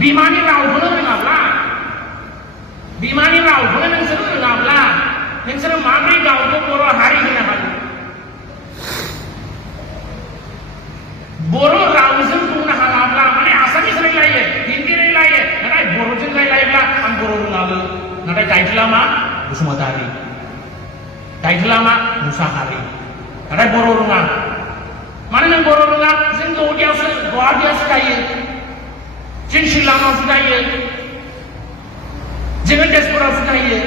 बिमानि रावखौनो रोङाब्ला बिमानि रावखौनो नोंसोर रोङाब्ला नोंसोर माबोरै गावखौ बर' हारि होनो हागोन बर' रावजों बुंनो हालाब्ला माने आसामिस रायलायो हिन्दी रायलायो नाथाय बर'जों रायलायोब्ला आं बर' रोङाबो नाथाय टाइटेला मा बसुमतारी टाइटेला मा मुसाहारि नाथाय बर' रोङा मानो नों बर' रोङा जों गुवाहाटियावसो थायो जों शिलंआवसो थायो जोङो तेजपुरावसो थायो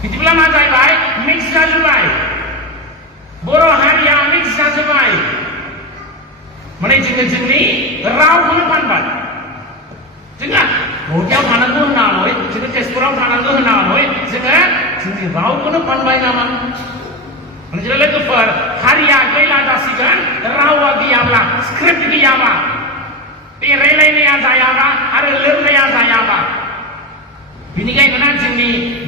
बिदिब्ला मा जाहैबाय मिक्स जाजोब्बाय बर' हारिया मिक्स जाजोब्बाय माने जोङो जोंनि रावखौनो फानबाय जोङो गुवाहाटियाव थानांगौ होननानै जोङो तेजपुराव थानांगौ होननानै जोङो जोंनि रावखौनो फानबाय नामा माने लोगोफोर हारिया गैला जासिगोन रावा गैयाब्ला स्क्रिप्ट गैयाबा बे रायलायनाया जायाबा आरो लिरनाया जायाबा बेनिखायनो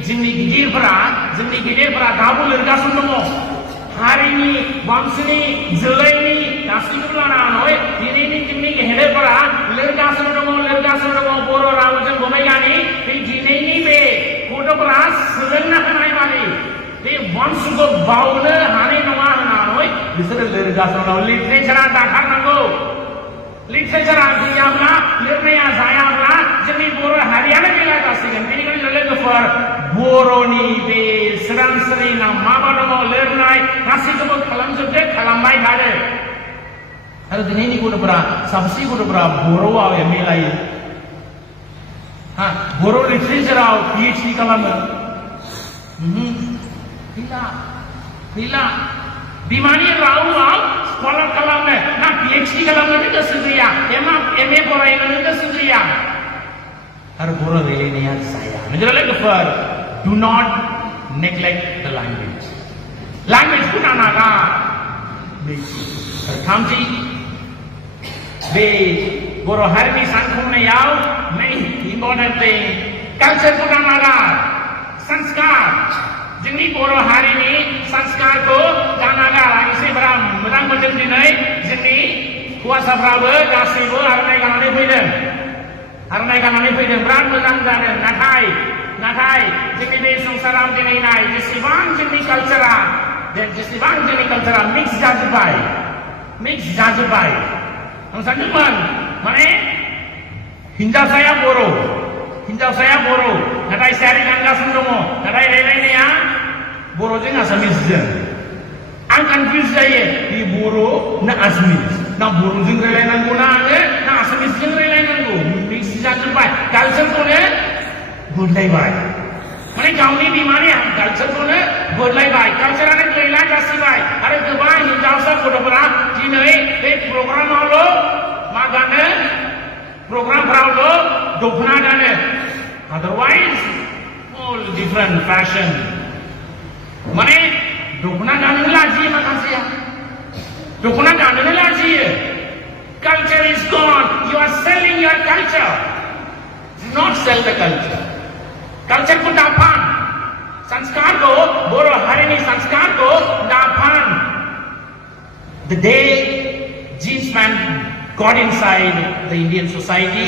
जोंनि गिदिरफोरा दाबो लिरगासिनो दङ हारिनि बांसिननि जोलैनि गासैखौबो लानानै दिनैनि जोंनि गेदेरफोरा लिरगासिनो दङ बर' रावजों गनायनानै बे दिनैनि बे गथ'फोरा सोलोंनो हानाय बादि बे वंशखौ बावनो हानाय नङा होननानै बिसोरो लिरगासिनो दङ लिटारेचारा दाथारनांगौ लिटारेचारा गैयाब्ला लिरनाया जायाब्ला जोंनि बर' हारियानो गैला जासिगोन बेनिखायनो लोगोफोर बर'नि बे सोदोमस्रि ना माबा दङ लिरनाय गासैखौबो खालामबाय थादो आरो दिनैनि गथ'फोरा साबसे गथ'फोरा बर'आव एम ए लायो बर' लिटारेचाराव PhD खालामो गैला बिमानि रावआव स्कलार खालामनो ना PhD खालामनो गोसो गैया MA फरायनो गोसो गैया आरो बर' रायलायनाया जाया लोगोफोर do not neglect the language language-खौ Naga थामथि बे बर' हारिनि सानखांनायाव main important thing culture-खौ नागा संस्कार जोंनि बर' हारिनि संस्कारखौ नागा एसेबां मोजां मोनदों दिनै जोंनि हौवासाफ्राबो गासैबो आर'नाइ गाननानै फैदों बिराद मोजां जादों नाथाय जोंनि बे संसाराव दिनै नाय जेसेबां जोंनि कालचारा मिक्स जाजोब्बाय आं सानदोंमोन माने हिनजावसाया बर' नाथाय सारि गानगासिनो दङ नाथाय रायलायनाया बर'जों आसामिसजों आं कनफिउज जायो बे बर' ना आसामिस ना बर'जों रायलायनांगौ ना आसामिसजों रायलायनांगौ मिक्स जाजोब्बाय कालचारखौनो बदलायबाय माने गावनि बिमानि कालचारखौनो बदलायबाय कालचारानो गैला जासिबाय आरो गोबां हिनजावसा गथ'फोरा दिनै बे प्रग्रामावल' मा गानो प्रग्रामफोरावल' दख'ना गानो otherwise all different fashion माने दख'ना गाननो लाजियो माखासेया दख'ना गाननो Lazio culture is gone you are selling your culture do not sell the culture को दाफान संस्कार को बर' हारिनि संस्कार को दाफान the day jeans pant got inside the Indian society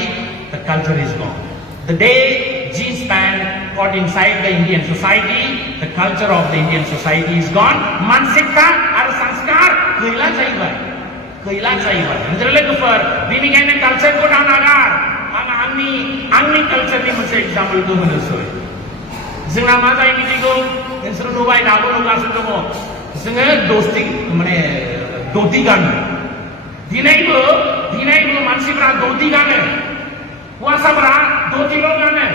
the culture is gone the day jeans pant got inside the Indian society the culture of the Indian society is gone मानसिकता आरो संस्कार गैला जाहैबाय लोगोफोर बेनिखायनो कालचारखौ नागार आंनि कालचारनि मोनसे एग्जाम्पलखौ होनोसै जोंना मा जायो बिदिखौ नोंसोर नुबाय दाबो नुगासिनो दङ जोङो धोती गानो दिनैबो मानसिफ्रा धोती गानो हौवासाफ्रा धोतील' गानो